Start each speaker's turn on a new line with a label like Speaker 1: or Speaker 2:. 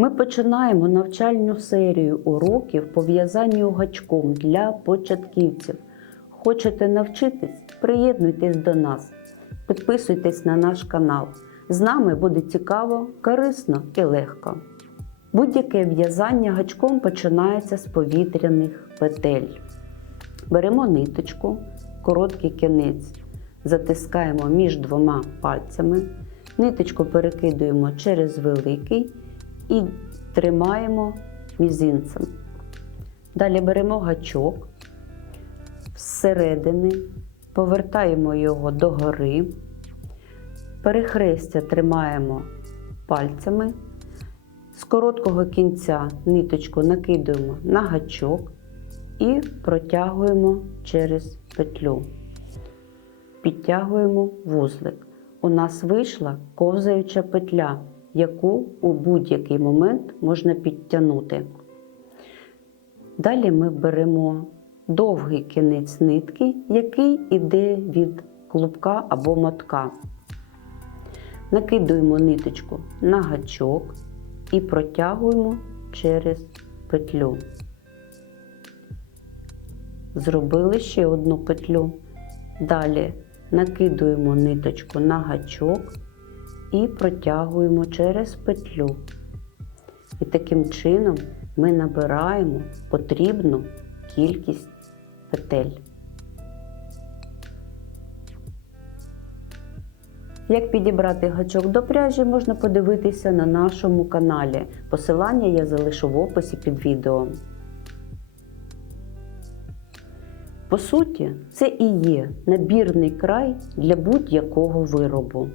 Speaker 1: Ми починаємо навчальну серію уроків по в'язанню гачком для початківців. Хочете навчитись? Приєднуйтесь до нас, підписуйтесь на наш канал. З нами буде цікаво, корисно і легко. Будь-яке в'язання гачком починається з повітряних петель. Беремо ниточку, короткий кінець, затискаємо між двома пальцями, ниточку перекидуємо через великий і тримаємо мізинцем. Далі беремо гачок зсередини, повертаємо його догори, перехрестя тримаємо пальцями, з короткого кінця ниточку накидуємо на гачок і протягуємо через петлю. Підтягуємо вузлик. У нас вийшла ковзаюча петля, яку у будь-який момент можна підтягнути. Далі ми беремо довгий кінець нитки, який іде від клубка або мотка. Накидуємо ниточку на гачок і протягуємо через петлю. Зробили ще одну петлю. Далі накидуємо ниточку на гачок і протягуємо через петлю. І таким чином ми набираємо потрібну кількість петель. Як підібрати гачок до пряжі, можна подивитися на нашому каналі. Посилання я залишу в описі під відео. По суті, це і є набірний край для будь-якого виробу.